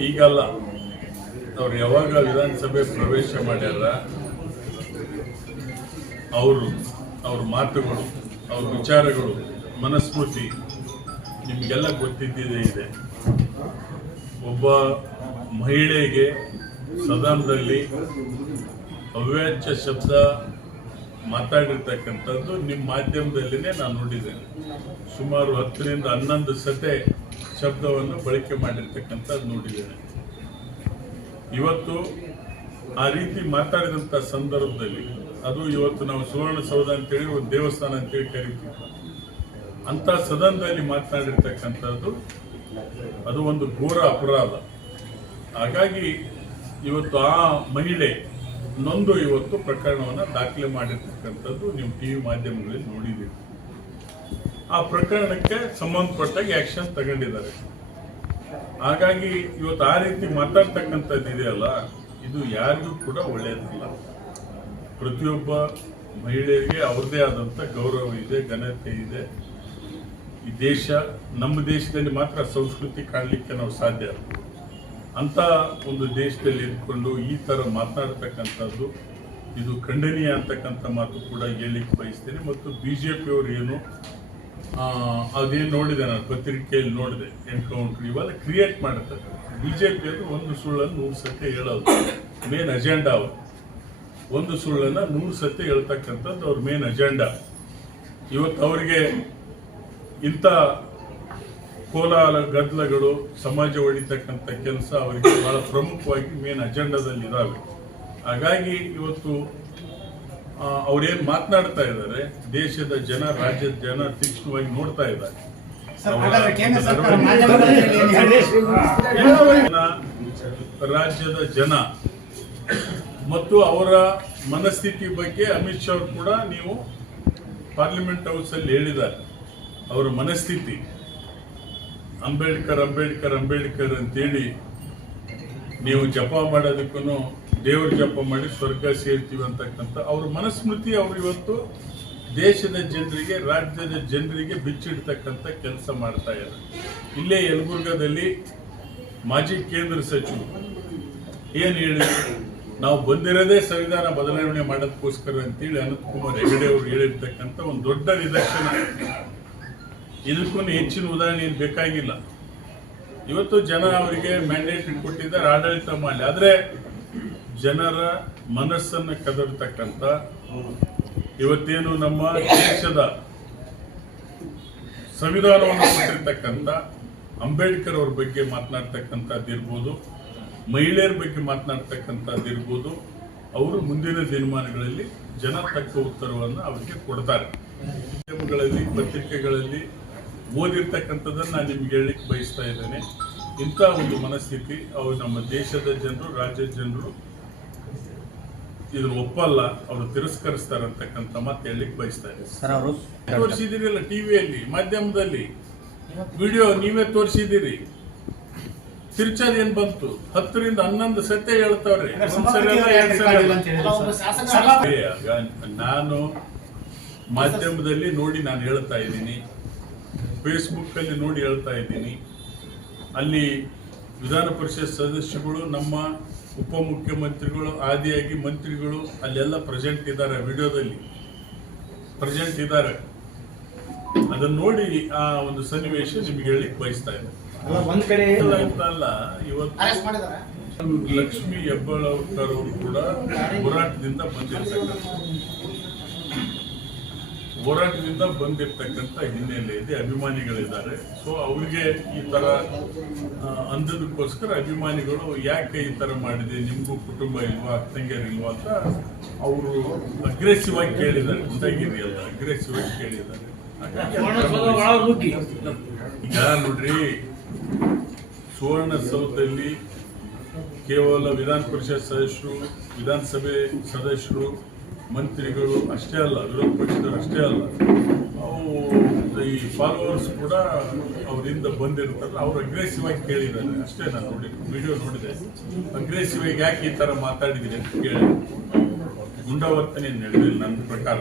ಈಗಲ್ಲ. ಅವ್ರು ಯಾವಾಗ ವಿಧಾನಸಭೆ ಪ್ರವೇಶ ಮಾಡ್ಯಾರ, ಅವರು, ಅವ್ರ ಮಾತುಗಳು, ಅವ್ರ ವಿಚಾರಗಳು, ಮನಸ್ಫೂರ್ತಿ ನಿಮಗೆಲ್ಲ ಗೊತ್ತಿದ್ದಿದೆ ಇದೆ. ಒಬ್ಬ ಮಹಿಳೆಗೆ ಸದನದಲ್ಲಿ ಅವ್ಯಾಚ್ಯ ಶಬ್ದ ಮಾತಾಡಿರ್ತಕ್ಕಂಥದ್ದು ನಿಮ್ಮ ಮಾಧ್ಯಮದಲ್ಲಿನೇ ನಾನು ನೋಡಿದ್ದೇನೆ. ಸುಮಾರು ಹತ್ತರಿಂದ ಹನ್ನೊಂದು ಸತೆ ಶಬ್ದವನ್ನು ಬಳಕೆ ಮಾಡಿರ್ತಕ್ಕಂಥದ್ದು ನೋಡಿದ್ದೇನೆ. ಇವತ್ತು ಆ ರೀತಿ ಮಾತಾಡಿದಂಥ ಸಂದರ್ಭದಲ್ಲಿ, ಅದು ಇವತ್ತು ನಾವು ಸುವರ್ಣಸೌಧ ಅಂತೇಳಿ ಒಂದು ದೇವಸ್ಥಾನ ಅಂತೇಳಿ ಕರಿತೀವಿ. ಅಂತ ಸದನದಲ್ಲಿ ಮಾತನಾಡಿರ್ತಕ್ಕಂಥದ್ದು ಅದು ಒಂದು ಘೋರ ಅಪರಾಧ. ಹಾಗಾಗಿ ಇವತ್ತು ಆ ಮಹಿಳೆ ನೊಂದು ಇವತ್ತು ಪ್ರಕರಣವನ್ನು ದಾಖಲೆ ಮಾಡಿರ್ತಕ್ಕಂಥದ್ದು ನೀವು ಟಿ ವಿ ಮಾಧ್ಯಮಗಳಲ್ಲಿ ನೋಡಿದ್ದೀರಿ. ಆ ಪ್ರಕರಣಕ್ಕೆ ಸಂಬಂಧಪಟ್ಟಾಗ ಆಕ್ಷನ್ ತಗೊಂಡಿದ್ದಾರೆ. ಹಾಗಾಗಿ ಇವತ್ತು ಆ ರೀತಿ ಮಾತಾಡ್ತಕ್ಕಂಥದ್ದು ಇದೆಯಲ್ಲ, ಇದು ಯಾರಿಗೂ ಕೂಡ ಒಳ್ಳೆಯದಿಲ್ಲ ಪ್ರತಿಯೊಬ್ಬ ಮಹಿಳೆಯರಿಗೆ ಅವ್ರದ್ದೇ ಆದಂಥ ಗೌರವ ಇದೆ, ಘನತೆ ಇದೆ. ಈ ದೇಶ, ನಮ್ಮ ದೇಶದಲ್ಲಿ ಮಾತ್ರ ಸಂಸ್ಕೃತಿ ಕಾಣಲಿಕ್ಕೆ ನಾವು ಸಾಧ್ಯ ಅಂತ ಒಂದು ದೇಶದಲ್ಲಿ ಇದ್ಕೊಂಡು ಈ ಥರ ಮಾತನಾಡ್ತಕ್ಕಂಥದ್ದು ಇದು ಖಂಡನೀಯ ಅಂತಕ್ಕಂಥ ಮಾತು ಕೂಡ ಹೇಳಲಿಕ್ಕೆ ಬಯಸ್ತೇನೆ. ಮತ್ತು ಬಿ ಜೆ ಪಿಯವರು ಏನು ಅದೇನು ನೋಡಿದೆ ನಾನು, ಪತ್ರಿಕೆಯಲ್ಲಿ ನೋಡಿದೆ ಎನ್ಕೌಂಟ್ರ್ ಇವೆಲ್ಲ ಕ್ರಿಯೇಟ್ ಮಾಡುತ್ತೆ. ಬಿ ಜೆ ಪಿಯವರು ಒಂದು ಸುಳ್ಳನ್ನು ನೂರು ಸತ್ಯ ಹೇಳೋದು. ಮೇನ್ ಅಜೆಂಡಾ ಅವರು. ಒಂದು ಸುಳ್ಳನ್ನು ನೂರು ಸತ್ಯ ಹೇಳ್ತಕ್ಕಂಥದ್ದು ಅವ್ರ ಮೇನ್ ಅಜೆಂಡಾ ಇವತ್ತು ಅವರಿಗೆ ಇಂಥ ಕೋಲಾಲ ಗದ್ದಲಗಳು, ಸಮಾಜ ಒಡಿತಕ್ಕಂಥ ಕೆಲಸ ಅವರಿಗೆ ಬಹಳ ಪ್ರಮುಖವಾಗಿ ಮೇನ್ ಅಜೆಂಡಾದಲ್ಲಿ ಇದಾವೆ. ಹಾಗಾಗಿ ಇವತ್ತು ಅವ್ರೇನ್ ಮಾತನಾಡ್ತಾ ಇದ್ದಾರೆ ದೇಶದ ಜನ ರಾಜ್ಯದ ಜನ ತೀಕ್ಷ್ಣವಾಗಿ ನೋಡ್ತಾ ಇದ್ದಾರೆ. ರಾಜ್ಯದ ಜನ ಮತ್ತು ಅವರ ಮನಸ್ಥಿತಿ ಬಗ್ಗೆ ಅಮಿತ್ ಶಾ ಅವರು ಕೂಡ ನೀವು ಪಾರ್ಲಿಮೆಂಟ್ ಹೌಸ್ ಅಲ್ಲಿ ಹೇಳಿದ್ದಾರೆ. ಅವರ ಮನಸ್ಥಿತಿ. ಅಂಬೇಡ್ಕರ್ ಅಂಬೇಡ್ಕರ್ ಅಂಬೇಡ್ಕರ್ ಅಂತೇಳಿ ನೀವು ಜಪ ಮಾಡೋದಕ್ಕೂ ದೇವ್ರ ಜಪ ಮಾಡಿ ಸ್ವರ್ಗ ಸೇರ್ತೀವಿ ಅಂತಕ್ಕಂಥ ಅವ್ರ ಮನಸ್ಮೃತಿ ಅವರು ಇವತ್ತು ದೇಶದ ಜನರಿಗೆ, ರಾಜ್ಯದ ಜನರಿಗೆ ಬಿಚ್ಚಿಡ್ತಕ್ಕಂಥ ಕೆಲಸ ಮಾಡ್ತಾ ಇದ್ದಾರೆ. ಇಲ್ಲೇ ಯಲಬುರ್ಗದಲ್ಲಿ ಮಾಜಿ ಕೇಂದ್ರ ಸಚಿವರು ಏನು ಹೇಳಿದ್ರು? ನಾವು ಬಂದಿರೋದೇ ಸಂವಿಧಾನ ಬದಲಾವಣೆ ಮಾಡೋದಕ್ಕೋಸ್ಕರ ಅಂತೇಳಿ ಅನಂತ್ ಕುಮಾರ್ ಹೆಗಡೆ ಅವರು ಹೇಳಿರ್ತಕ್ಕಂಥ ಒಂದು ದೊಡ್ಡ ನಿದರ್ಶನ. ಇದಕ್ಕೂ ಹೆಚ್ಚಿನ ಉದಾಹರಣೆ ಏನು ಬೇಕಾಗಿಲ್ಲ. ಇವತ್ತು ಜನ ಅವರಿಗೆ ಮ್ಯಾಂಡೇಟ್ ಕೊಟ್ಟಿದ್ದಾರೆ, ಆಡಳಿತ ಮಾಡಲಿ. ಆದರೆ ಜನರ ಮನಸ್ಸನ್ನು ಕದರ್ತಕ್ಕಂಥ ಇವತ್ತೇನು ನಮ್ಮ ದೇಶದ ಸಂವಿಧಾನವನ್ನು ಕೊಟ್ಟಿರ್ತಕ್ಕಂಥ ಅಂಬೇಡ್ಕರ್ ಅವ್ರ ಬಗ್ಗೆ ಮಾತನಾಡ್ತಕ್ಕಂಥದ್ದಿರ್ಬೋದು ಮಹಿಳೆಯರ ಬಗ್ಗೆ ಮಾತನಾಡ್ತಕ್ಕಂಥದ್ದಿರ್ಬೋದು ಅವರು ಮುಂದಿನ ದಿನಮಾನಗಳಲ್ಲಿ ಜನ ತಕ್ಕ ಉತ್ತರವನ್ನು ಅವರಿಗೆ ಕೊಡ್ತಾರೆ. ಮಾಧ್ಯಮಗಳಲ್ಲಿ ಪತ್ರಿಕೆಗಳಲ್ಲಿ ಓದಿರ್ತಕ್ಕಂಥದ್ದನ್ನು ನಾನು ನಿಮ್ಗೆ ಹೇಳಲಿಕ್ಕೆ ಬಯಸ್ತಾ ಇದ್ದೇನೆ. ಇಂಥ ಒಂದು ಮನಸ್ಥಿತಿ ಅವರು ನಮ್ಮ ದೇಶದ ಜನರು ರಾಜ್ಯದ ಜನರು ಇದನ್ನು ಒಪ್ಪಲ್ಲ ಅವರು ತಿರಸ್ಕರಿಸ್ತಾರಂತಕ್ಕಂಥ ಮಾತು ಹೇಳಲಿಕ್ಕೆ ಬಯಸ್ತಾ ಇದ್ದೇನೆ. ಸರ್ ಅವರು? ತೋರಿಸಿದಿರಲ್ಲ ಟಿವಿಯಲ್ಲಿ ಮಾಧ್ಯಮದಲ್ಲಿ. ವಿಡಿಯೋ ನೀವೇ ತೋರಿಸಿದಿರಿ ತಿರುಚಾದ ಏನ್ ಬಂತು? ಹತ್ತರಿಂದ ಹನ್ನೊಂದು ಸತ್ಯ ಹೇಳ್ತಾವ್ರೆ. ನಾನು ಮಾಧ್ಯಮದಲ್ಲಿ ನೋಡಿ ನಾನು ಹೇಳ್ತಾ ಇದ್ದೀನಿ. ಫೇಸ್ಬುಕ್ ಅಲ್ಲಿ ನೋಡಿ ಹೇಳ್ತಾ ಇದ್ದೀನಿ. ಅಲ್ಲಿ ವಿಧಾನ ಪರಿಷತ್ ಸದಸ್ಯಗಳು ನಮ್ಮ ಉಪಮುಖ್ಯಮಂತ್ರಿಗಳು ಆದಿಯಾಗಿ ಮಂತ್ರಿಗಳು ಅಲ್ಲೆಲ್ಲ ಪ್ರೆಸೆಂಟ್ ಇದ್ದಾರೆ ವಿಡಿಯೋದಲ್ಲಿ. ಪ್ರೆಸೆಂಟ್ ಇದ್ದಾರೆ. ಅದನ್ನ ನೋಡಿ ಆ ಒಂದು ಸನ್ನಿವೇಶ ನಿಮ್ಗೆ ಹೇಳಿ ಬಯಸ್ತಾ ಇದೆ ಅಲ್ಲ, ಒಂದ್ ಕಡೆ ಇಲ್ಲ ಅಂತ ಅಲ್ಲ ಇವತ್ತು ಅರೆಸ್ಟ್ ಮಾಡಿದಾರೆ ಲಕ್ಷ್ಮಿ ಹೆಬ್ಬಾಳಕರ್ ಅವರು ಕೂಡ ಹೋರಾಟದಿಂದ ಬಂದಿರ್ತಕ್ಕಂಥ ಹೋರಾಟದಿಂದ ಬಂದಿರತಕ್ಕಂಥ ಹಿನ್ನೆಲೆ ಇದೆ ಅಭಿಮಾನಿಗಳಿದ್ದಾರೆ. ಸೊ ಅವ್ರಿಗೆ ಈ ತರ ಅಂದದಕ್ಕೋಸ್ಕರ ಅಭಿಮಾನಿಗಳು ಯಾಕೆ ಈ ತರ ಮಾಡಿದೆ ನಿಮಗೂ ಕುಟುಂಬ ಇಲ್ವಾ ಅಕ್ಕಂಗಿಯರ್ ಇಲ್ವಾ ಅಂತ ಅವರು ಅಗ್ರೆಸಿವ್ ಆಗಿ ಕೇಳಿದ್ದಾರೆ. ಗೊತ್ತಾಗಿದೆ ಅಲ್ಲ ಅಗ್ರೆಸಿವ್ ಆಗಿ ಕೇಳಿದ್ದಾರೆ. ಈಗ ನೋಡ್ರಿ ಸುವರ್ಣಸೌಧದಲ್ಲಿ ಕೇವಲ ವಿಧಾನ ಪರಿಷತ್ ಸದಸ್ಯರು ವಿಧಾನಸಭೆ ಸದಸ್ಯರು ಮಂತ್ರಿಗಳು ಅಷ್ಟೇ ಅಲ್ಲ, ವಿರೋಧ ಪಕ್ಷದವರು ಅಷ್ಟೇ ಅಲ್ಲ. ಅವು ಈ ಫಾಲೋವರ್ಸ್ ಕೂಡ ಅವರಿಂದ ಬಂದಿರ್ತಾರೆ ಅವರು ಅಗ್ರೆಸಿವ್ ಆಗಿ ಕೇಳಿದ್ದಾರೆ. ಅಷ್ಟೇ ನಾನು ನೋಡಿ ವಿಡಿಯೋ ನೋಡಿದೆ. ಅಗ್ರೆಸಿವ್ ಆಗಿ ಯಾಕೆ ಈ ಥರ ಮಾತಾಡಿದ್ದೀನಿ ಅಂತ ಕೇಳಿ. ಗುಂಡಾವರ್ತನೆ ನಡೆದಿಲ್ಲ ನನ್ನ ಪ್ರಕಾರ.